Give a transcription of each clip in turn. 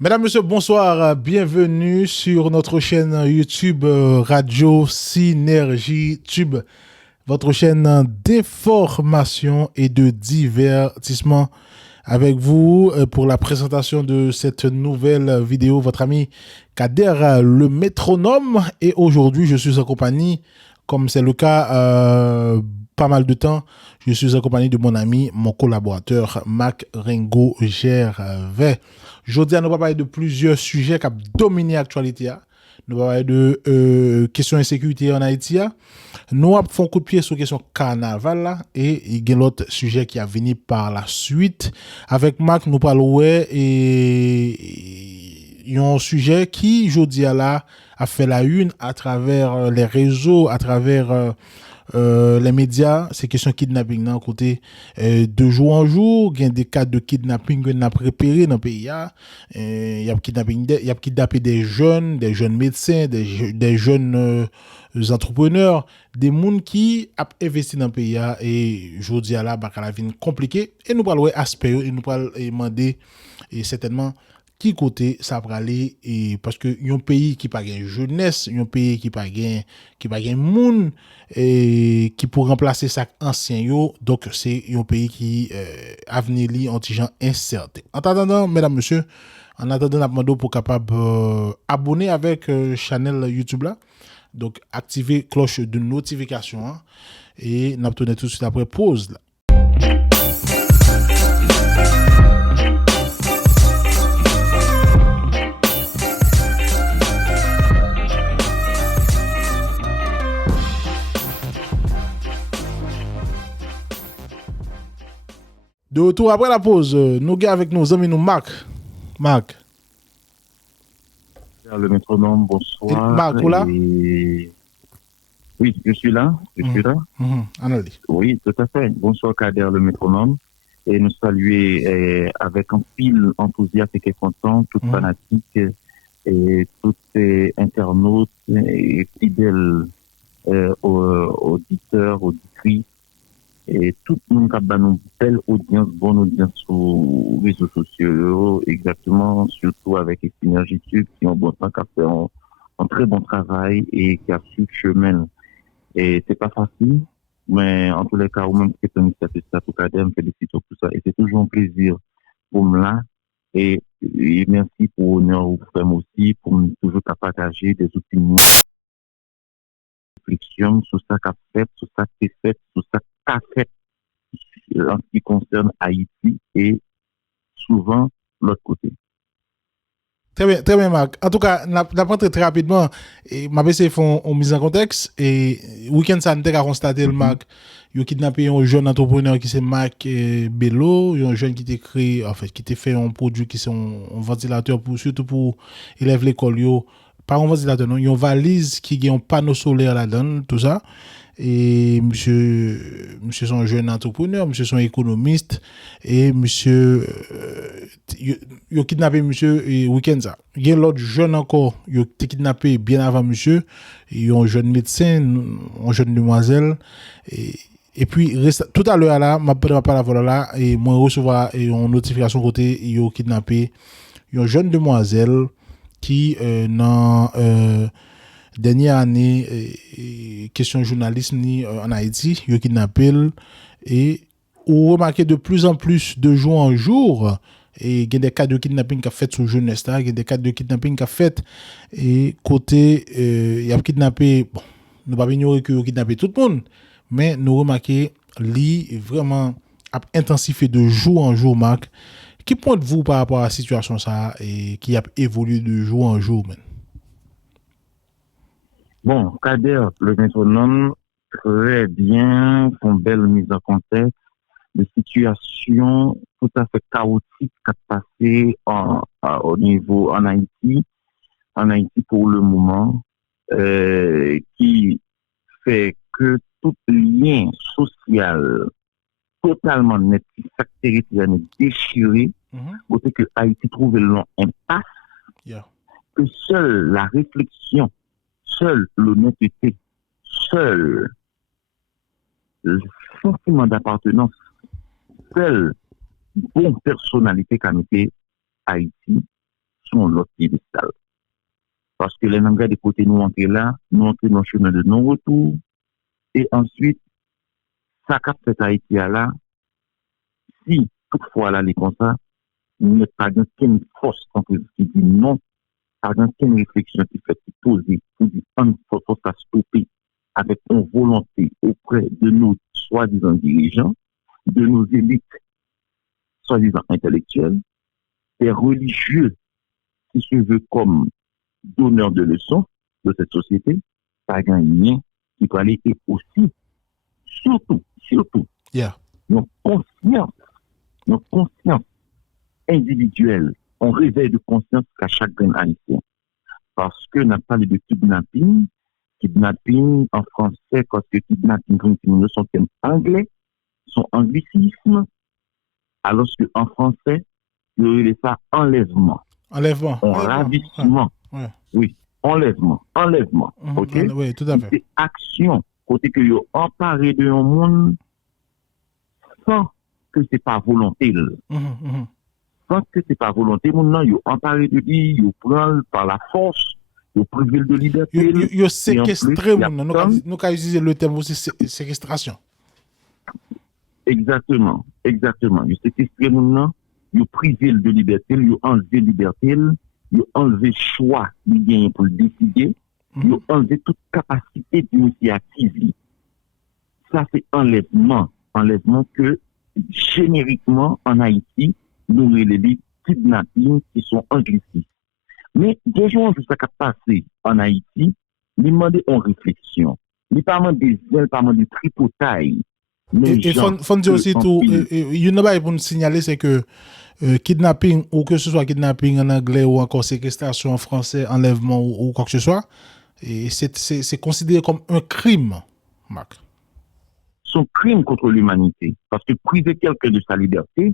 Mesdames, Messieurs, bonsoir. Bienvenue sur notre chaîne YouTube Radio Synergie Tube, votre chaîne d'information et de divertissement. Avec vous pour la présentation de cette nouvelle vidéo, votre ami Kader le métronome. Et aujourd'hui, je suis en compagnie, comme c'est le cas pas mal de temps, je suis en compagnie de mon ami, mon collaborateur, Mac Ringo Gervais. Aujourd'hui, nous allons parler de plusieurs sujets qui ont dominé l'actualité. Nous allons parler de questions d'insécurité en Haïti. Nous avons fait un coup de pied sur la question carnaval là, et il y a l'autre sujet qui a venu par la suite. Avec Marc, nous parlons et il y a un sujet qui, aujourd'hui, là, a fait la une à travers les réseaux, à travers les médias, c'est question kidnapping d'un côté de jour en jour, il y a des cas de kidnapping qu'on a préparé dans le pays. Il y a kidnapping, il y a kidnappé des jeunes médecins, des jeunes entrepreneurs, des gens qui ont investi dans le pays et je dis à la la vie compliquée et nous parlons aspect et nous parlons demander et certainement qui côté ça va aller et parce que un pays qui pas gain jeunesse, un pays qui pas gain monde et qui pour remplacer ça ancien yo, donc c'est un pays qui avenir li antigen incertain. En attendant mesdames messieurs, en attendant n'a demandé pour capable abonner avec channel YouTube là. Donc activer cloche de notification hein, et n'a tout de suite après pause là. De retour après la pause, nous gars avec nos amis nous Marc. Marc. Le métronome, bonsoir. Marc, ou là? Oui, je suis là. Oui, tout à fait. Bonsoir, Kader, le métronome. Et nous saluer avec un pile enthousiasme et content, toutes fanatiques et tous internautes et fidèles auditeurs, auditrices. Et tout le monde qui a une belle audience, bonne audience sur les réseaux sociaux, exactement, surtout avec les synergies tubes qui ont bon temps, qui a fait un très bon travail et qui a su le chemin. Et c'est pas facile, mais en tous les cas, ou même si c'est un initiative, ça, tout cas, me félicite pour tout ça. Et c'est toujours un plaisir pour moi là. Et merci pour l'honneur au frère aussi, pour toujours partager des opinions, réflexions sur ça qu'a fait, sur ça qui est fait, sur ça qu'a fait en ce qui concerne Haïti et souvent l'autre côté. Très bien, Marc. En tout cas, n'a pas très rapidement, et ma BC font une mise en contexte, et week-end, ça n'a pas constaté le Marc. Il a kidnappé un jeune entrepreneur qui s'appelle Marc Bello, un jeune qui t'a créé, en fait, qui t'a fait un produit qui est un ventilateur pour, surtout pour élèves l'école, pas un ventilateur, non, il y a une valise qui a un panneau solaire là-dedans, tout ça. Et monsieur son jeune entrepreneur, monsieur son économiste, et monsieur, il a kidnappé monsieur week-end ça. Il y a l'autre jeune encore, il a kidnappé bien avant monsieur, il y a un jeune médecin, une jeune demoiselle, et puis, tout à l'heure là, ma pas la voilà là, et moi recevoir une notification côté, il a kidnappé une jeune demoiselle qui, dans, dernière année question journalisme en Haïti yo kidnappé et on remarque de plus en plus de jour en jour et il y a des cas de kidnapping qui a fait sous jeunesse il y a des cas de kidnapping qui a fait et côté il y a kidnappé bon nous pas ignorer que kidnappé tout le monde mais nous remarquer li vraiment a intensifié de jour en jour Marc qui pointe-vous par rapport à la situation ça et qui a évolué de jour en jour man? Bon, Kader, le métronome, très bien, son belle mise en contexte de situation tout à fait chaotique qui a passé au niveau en Haïti pour le moment, qui fait que tout lien social totalement net, chaque territoire est déchiré, côté que Haïti trouve le long impasse, que seule la réflexion, seule l'honnêteté, seul le sentiment d'appartenance, seule bonne personnalité qu'a été Haïti son l'autre piédestal. Parce que les Nangas des côtés nous entrer là, nous entrer dans le chemin de non-retour, et ensuite, ça cap fait Haïti là, si toutefois là, les comme ça, nous n'avons pas aucune force qui dit non, pas aucune réflexion qui fait poser, pour dire on faut ça stopper avec une volonté auprès de nos soi-disant dirigeants, de nos élites soi-disant intellectuelles, des religieux qui se veulent comme donneurs de leçons de cette société, pas rien qui peut aller et aussi, surtout, Yeah. nos consciences individuelles, on réveil de conscience qu'à chaque grain haïtien. Parce que n'a parlé de kidnapping en français, parce que kidnapping, comme nous sont termes anglais, sont anglicismes, alors qu'en français, il y aurait ça enlèvement. Enlèvement. Ravissement. Ouais. Oui, enlèvement. OK? Oui, tout à fait. C'est action, côté que vous emparé de un monde sans que c'est pas volonté. Sans que c'est pas volonté, maintenant, vous emparé de lui, vous prend par la force, vous privé de liberté. Vous séquestré, nous avons utilisé le terme aussi séquestration. Exactement. Vous séquestré maintenant, vous privé de liberté, vous enlevé liberté, vous enlevé choix de gagner pour le décider, vous enlevé toute capacité d'initiative. Ça, c'est enlèvement. Enlèvement que, génériquement, en Haïti, nous les kidnappings qui sont anglicistes. Mais, des gens, tout ça qui a passé en Haïti, ils demandent en réflexion. Ils parlent des ailes, parlent des tripotailles. Et faut dire aussi tout, une chose pour nous signaler, c'est que kidnapping, ou que ce soit kidnapping en anglais ou encore séquestration en français, enlèvement ou quoi que ce soit, c'est considéré comme un crime, Marc. C'est un crime contre l'humanité. Parce que priver quelqu'un de sa liberté,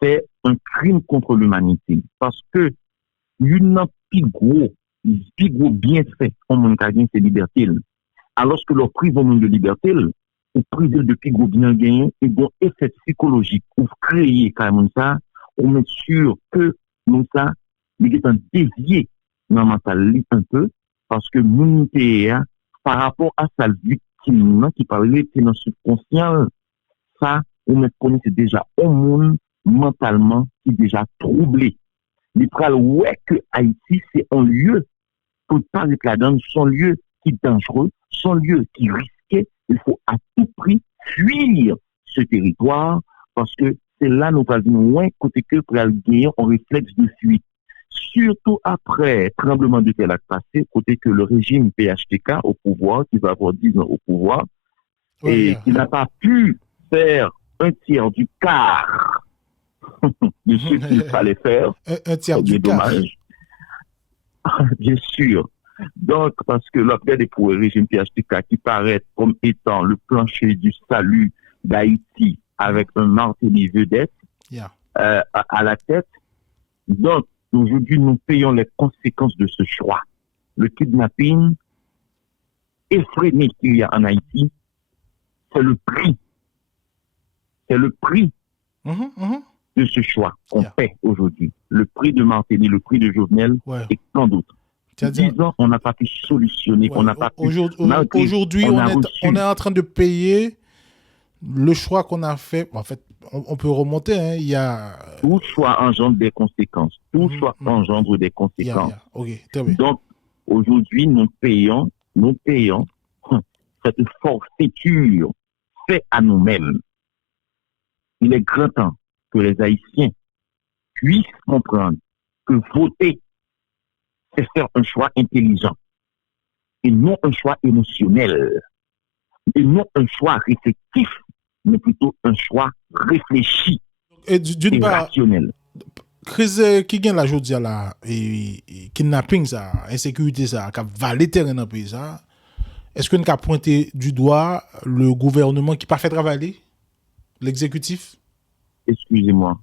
c'est un crime contre l'humanité. Parce que une plus gros bienfait au monde qui c'est liberté. Alors que le prive au monde de liberté, ou privé de plus gros bien gagné, et bon effet psychologique, ou créer quand même ça, on met sûr que nous ça, il est un dévié dans la mentalité un peu, parce que mon par rapport à sa victime qui parlait dans le subconscient, ça, on met connaît déjà au monde mentalement qui est déjà troublé. Il parle ouais que Haïti c'est un lieu pour parler de la donne, son lieu qui est dangereux, son lieu qui risqué. Il faut à tout prix fuir ce territoire parce que c'est là nous allons loin côté que pour gagner un réflexe de fuite. Surtout après tremblement de terre passé, côté que le régime PHTK au pouvoir, qui va avoir 10 ans au pouvoir, et qui n'a pas pu faire un tiers du quart de ce qu'il fallait faire. Un tiers du quart. Dommage. Bien sûr. Donc, parce que l'objet des pour le régime PHTK qui paraît comme étant le plancher du salut d'Haïti avec un Martini vedette à la tête. Donc, aujourd'hui, nous payons les conséquences de ce choix. Le kidnapping effréné qu'il y a en Haïti, c'est le prix. C'est le prix de ce choix qu'on paie aujourd'hui. Le prix de Martini, le prix de Jovenel et tant d'autres. 10 ans, on n'a pas pu solutionner, on n'a pas pu... Aujourd'hui, on est en train de payer le choix qu'on a fait. En fait, on peut remonter. Hein, il y a... Tout choix engendre des conséquences. Tout choix engendre des conséquences. Okay, très bien. Donc, aujourd'hui, nous payons cette forfaiture faite à nous-mêmes. Il est grand temps que les Haïtiens puissent comprendre que voter, c'est faire un choix intelligent et non un choix émotionnel et non un choix réflectif, mais plutôt un choix réfléchi et rationnel. Crise qui gagne la journée là, et kidnapping ça, insécurité ça, qui a valé terrain dans le pays ça. Est-ce qu'on a pointé du doigt le gouvernement qui n'a pas fait travailler, l'exécutif? Excusez-moi.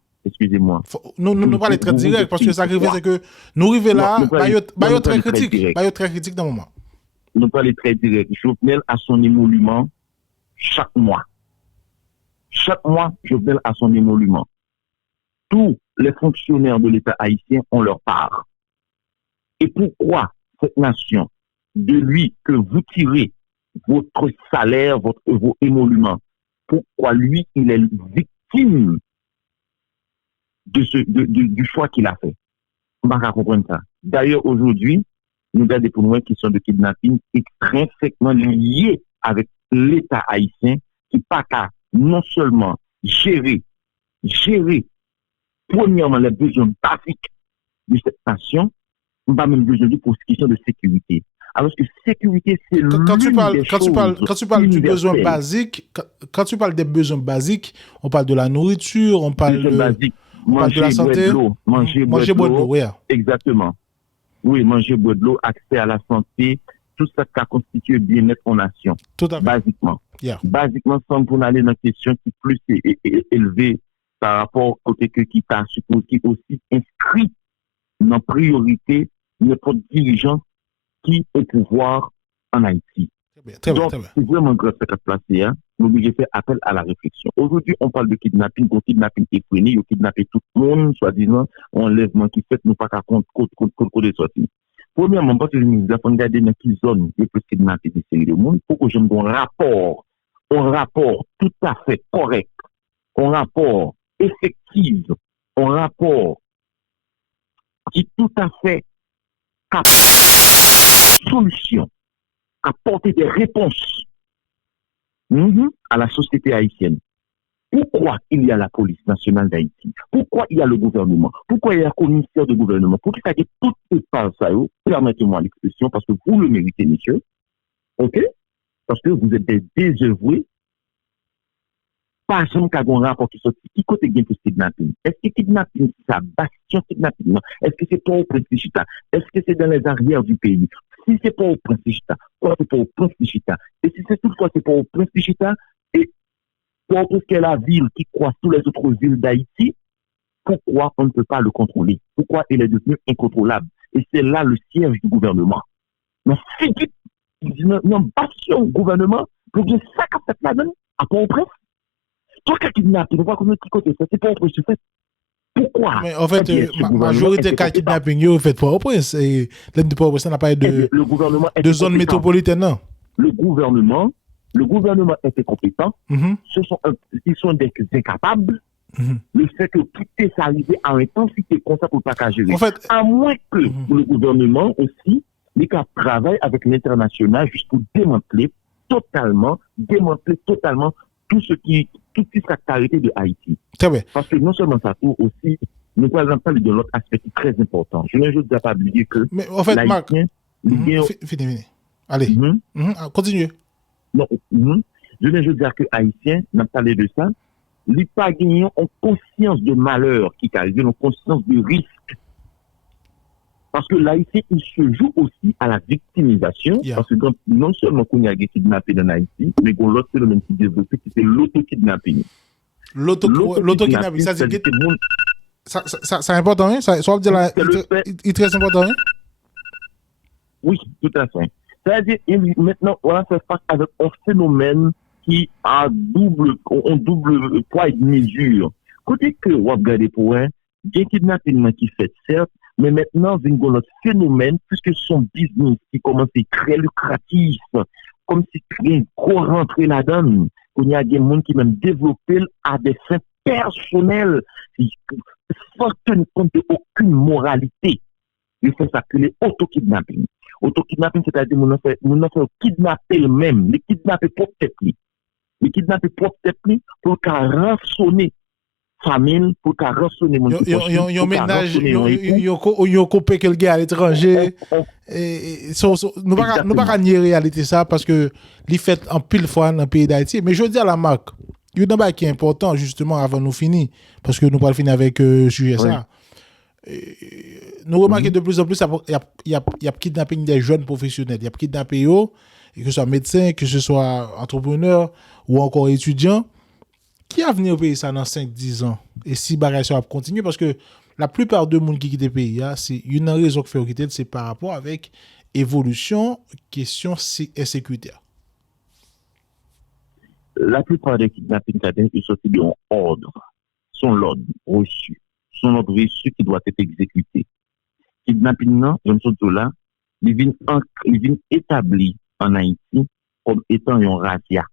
Nous pas les très direct parce que ça arrive, c'est que nous arrivons là, bah très critique dans le moment. Nous pas les très direct. Jovenel a son émolument chaque mois. Chaque mois, Jovenel a son émolument. Tous les fonctionnaires de l'État haïtien ont leur part. Et pourquoi cette nation, de lui que vous tirez votre salaire, vos émoluments, pourquoi lui, il est victime du choix qu'il a fait? On va comprendre ça. D'ailleurs, aujourd'hui, nous avons des problèmes qui sont de kidnapping extrinsèquement liés avec l'État haïtien qui pas qu'à non seulement gérer premièrement les besoins basiques de cette nation, on va même besoin de pour question de sécurité. Alors que sécurité, c'est Quand tu l'une parles, des quand tu parles, choses quand tu parles du besoin universelles. basique, quand tu parles des besoins basiques, on parle de la nourriture, on parle Besoins basiques, on parle de la manger, boire de santé. l'eau, manger, boire Manger, de boire de l'eau, l'eau, oui. exactement. Oui, manger, boire de l'eau, accès à la santé, tout ça qui constitue bien-être en nation, Tout à fait. basiquement. Yeah. Basiquement, sans pour aller dans une question qui plus est élevée par rapport au côté qui t'a supposé, qui aussi inscrit en priorité n'importe dirigeant qui est au pouvoir en Haïti. Très bien, Donc, très bien. c'est vraiment grave cette place-là. Hein? Nous devons faire appel à la réflexion. Aujourd'hui, on parle de kidnapping, de kidnapping effréné, il kidnapper tout le monde, soi-disant, enlèvement qui fait, nous pas qu'à compte de sortie. Premièrement, parce que nous avons regardé dans quelle zone il peut kidnapper des séries de monde, pour que je me donne un rapport tout à fait correct, un rapport effectif, un rapport qui est tout à fait capable de solution, apporter des réponses à la société haïtienne. Pourquoi il y a la police nationale d'Haïti? Pourquoi il y a le gouvernement? Pourquoi il y a le commissaire de gouvernement? Pourquoi il y a tout ça? Permettez-moi l'expression, parce que vous le méritez, monsieur. OK? Parce que vous êtes des désœuvrés. Pas jamais qu'à un rapport qui sorti. Qui côté gain pour kidnapping? Est-ce que kidnapping, ça, bastion kidnapping? Est-ce que c'est pas au Prince Chita? Est-ce que c'est dans les arrières du pays? Si c'est pas au Prince Chita, pourquoi c'est pas au Prince Chita? Et si c'est toutefois c'est pas au Prince Chita, et pour que c'est la ville qui croise toutes les autres villes d'Haïti, pourquoi on ne peut pas le contrôler? Pourquoi il est devenu incontrôlable? Et c'est là le siège du gouvernement. Mais si non, bastion gouvernement, pour que ça qu'a fait la donne, à Port-au-Prince, toi qui kidnappé, on voit comment qui côté ça, c'est pas au fait. Pourquoi? Mais en fait, majorité cas kidnapping, yo fait pas au prince. Et l'homme de Port-au-Prince n'a pas le gouvernement de zone métropolitaine, non? Le gouvernement était compétent. Ils sont des incapables. Le fait que tout est arrivé à intensité comme ça pour ne pas gérer. En fait, à moins que le gouvernement aussi, les cas travaillent avec l'international juste pour démanteler totalement toute cette caractérité de Haïti. Très bien. Parce que non seulement ça, pour aussi, nous parlons pas de l'autre aspect qui est très important. Je ne veux pas oublier que mais en fait, Marc, fini. Allez, continuez. Non, je ne veux dire que Haïtien n'a pas parlé de ça. Les Pagayons ont conscience de malheur qui arrive, ont conscience de risque. Parce que l'Haïtien, il se joue aussi à la victimisation. Yeah. Parce que non seulement qu'on y a des kidnappés dans Haïti, mais qu'on l'autre phénomène qui développe, c'est l'auto-kidnapping. L'auto-kidnapping, ça c'est c'est important, hein? Ça veut dire là, il est très important, hein? Oui, tout à fait. C'est-à-dire, maintenant, on va faire face avec un phénomène qui a un double poids et mesure. Côté que, on va regarder pour un, il y a un kidnapping qui fait, certes, mais maintenant, il y a un autre phénomène, puisque son business qui commence à être très lucratif, comme si il y a une grosse rentrée là-dedans, il y a des gens qui même développé à des fins personnelles, sans tenir compte d'aucune moralité. Il faut s'appeler auto-kidnapping. Auto-kidnapping, c'est-à-dire qu'on a fait kidnapper le même, les kidnapper propre tête. Les kidnapper propre tête pour qu'à rançonner famille, pour qu'à rançonner mon petit Yon ménage, yon coupé quelqu'un à l'étranger. Nous pas nier réalité ça parce que les fait en pile fois dans le pays d'Haïti. Mais je dis à la marque, il y a un qui est important justement avant nous finir, parce que nous pas finir avec sujet ça. Nous remarquons de plus en plus il y a kidnapping des jeunes professionnels, il y a kidnapping que ce soit médecin, que ce soit entrepreneur ou encore étudiant qui a venu au pays ça dans 5-10 ans et si bagage ça va continuer parce que la plupart de monde qui quitte le pays c'est une raison qui fait quitter c'est par rapport avec évolution question sécuritaire. La plupart des kidnappings ils sont en ordre, sont l'ordre reçu, sont l'ordre reçu qui doit être exécuté. kidnapping, non, je me suis dit là, il vient établi en Haïti comme étant un razzia.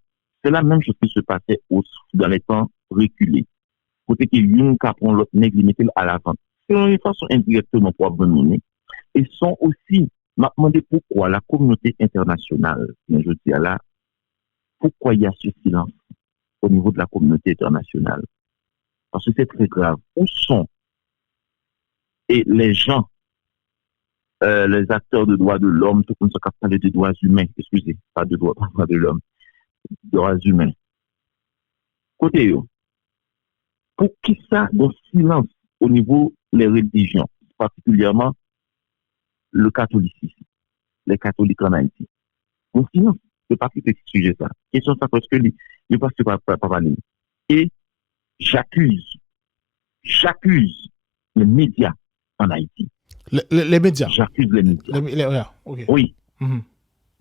C'est la même chose qui se passait dans les temps reculés. Côté qu'il y a une qui prend l'autre nègre, il mettait à l'avant. C'est une façon indirectement pour abandonner. Et sont aussi, m'a demandé pourquoi la communauté internationale, mais je dis là, pourquoi il y a ce silence au niveau de la communauté internationale? Parce que c'est très grave. Où sont et les gens, les acteurs de droits de l'homme, tout comme ça, qui parlent des droits humains, excusez, pas de droits de l'homme, droits humains. Côté eux, pour qui ça, dans silence au niveau des religions, particulièrement le catholicisme, les catholiques en Haïti. Dans silence, c'est pas plus petit sujet ça. Question ça parce que il passe pas parler. Et j'accuse les médias en Haïti. Les médias. J'accuse les médias. Okay. Oui. Mm-hmm.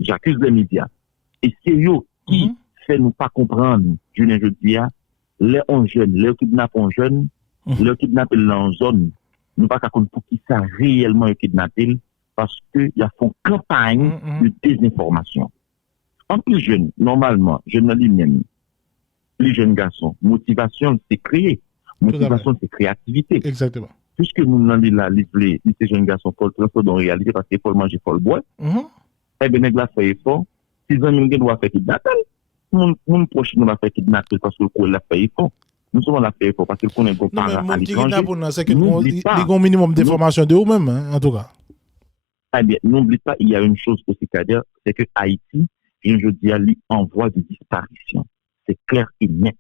J'accuse les médias. Et c'est eux qui fait nous pas comprendre, Julien, je dis, les jeunes, les kidnappés jeunes, les kidnappés en zone, nous pas qu'à comprendre pour qui ça réellement kidnappé parce qu'il y a une campagne de désinformation. En plus jeune, normalement, je ne dis même, les jeunes garçons, motivation, c'est créer. Motivation, c'est créativité. Exactement. Puisque nous n'en disons là, les jeunes garçons, faut le transformer en réalité parce qu'il faut le manger, il faut le boire. Eh bien, nous avons fait effort. Si nous avons fait kidnapper, nous proche nous avons fait kidnapper parce que nous avons fait effort. Nous sommes là fait effort parce que nous avons comparé à l'étranger. C'est qu'il y a un minimum d'informations de vous-même, en tout cas. Eh bien, n'oublie pas, il y a une chose aussi à dire, c'est que Haïti, je dis à lui, en voie de disparition. C'est clair et net.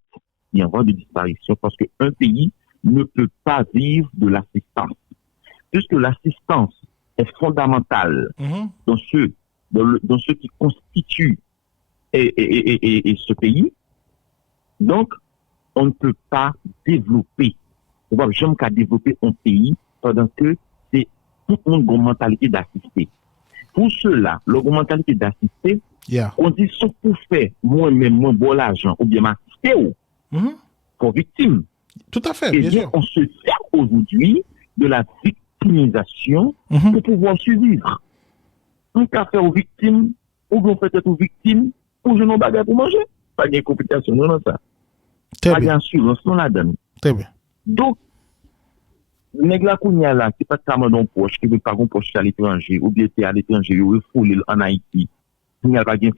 Il est en voie de disparition parce qu'un pays ne peut pas vivre de l'assistance. Puisque l'assistance est fondamentale dans ce qui constitue et ce pays, donc on ne peut pas développer. On ne va jamais développer un pays pendant que c'est toute une mentalité d'assister. Pour cela, la mentalité d'assister, on dit ce pour faire moi-même, moins bon l'argent, ou bien m'assister pour victime. Tout à fait, et bien bien sûr. On se sert aujourd'hui de la victimisation pour pouvoir survivre. On peut faire aux victimes, ou bien peut-être aux victimes, ou je n'ai pas pour manger. Pas de complication, non, ça. Pas d'assurance, non, la donne. Très bien. Donc, nèg la kounya là, qui pas tellement dans poche, qui veut pas gon poche à l'étranger, ou bien c'est à l'étranger, ou refoulé en Haïti. Il n'y a pas de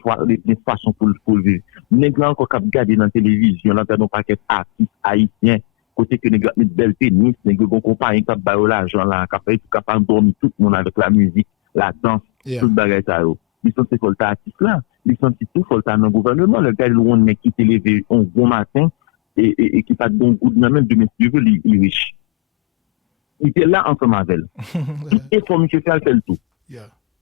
façon pour le vivre. Nèg la encore cap garder dans la télévision, là dans paquet artistes haïtiens, côté que nèg met belle tennis, nèg gon compagnie cap ba l'argent là, cap fait capable dormir tout le monde avec la musique, la danse, tout bagay ça yo. Ils sont ces folta artistes là, ils sont tout folta dans le gouvernement, le gars où on est qui s'est levé un bon matin et qui pas de bon goût dans même de monsieur il riche. Il était là ensemble avec elle. Tout effort, monsieur, fait le tout.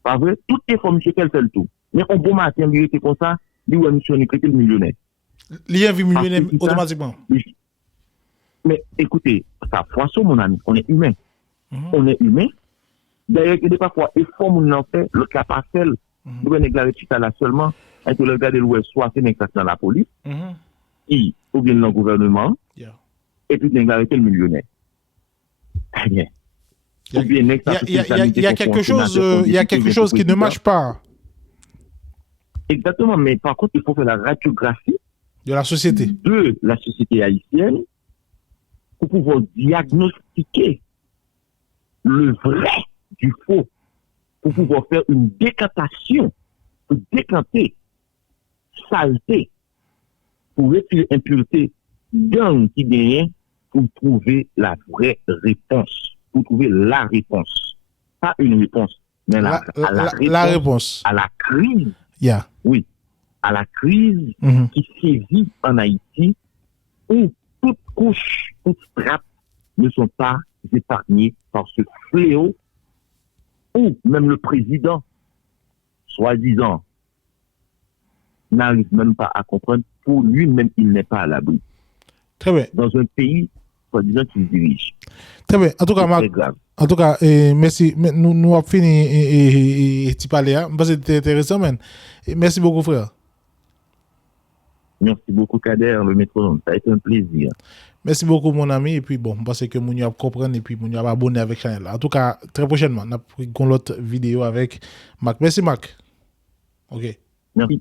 Pas vrai? Tout effort, monsieur, fait le tout. Mais un bon matin, il était comme ça, lui, monsieur, il était millionnaire. Il a vu millionnaire automatiquement. Mais écoutez, ça poisson, mon ami, on est humain. On est humain. D'ailleurs, il y a parfois effort, mon en fait, le cas parcelle, nous venons de la là seulement, et que le gars de l'Ouest, soit c'est dans la police, ou bien dans le gouvernement, et puis il a arrêté le millionnaire. Très bien. Il y a quelque chose qui ne marche pas. Exactement, mais par contre, il faut faire la radiographie de la société haïtienne pour pouvoir diagnostiquer le vrai du faux, pour pouvoir faire une décantation, pour décanter saleté, pour retirer impureté gang qui gagne, pour trouver la vraie réponse, pour trouver la réponse. Pas une réponse, mais la réponse à la crise. Oui, à la crise qui sévit en Haïti, où toute couche, toute strape ne sont pas épargnées par ce fléau, où même le président, soi-disant, n'arrive même pas à comprendre, pour lui-même, il n'est pas à l'abri. Très bien. Dans un pays, soi-disant, qu'il dirige. Très bien. En tout cas, Marc, merci. Nous avons fini et tu parlais. Parce que c'était intéressant, man. Merci beaucoup, frère. Merci beaucoup, Kader, le métronome. Ça a été un plaisir. Merci beaucoup, mon ami. Et puis, bon, je pense que Mouni a compris et puis Mouni a abonné avec la chaîne. En tout cas, très prochainement, on a pris l'autre vidéo avec Mac. Merci, Mac. OK. Merci.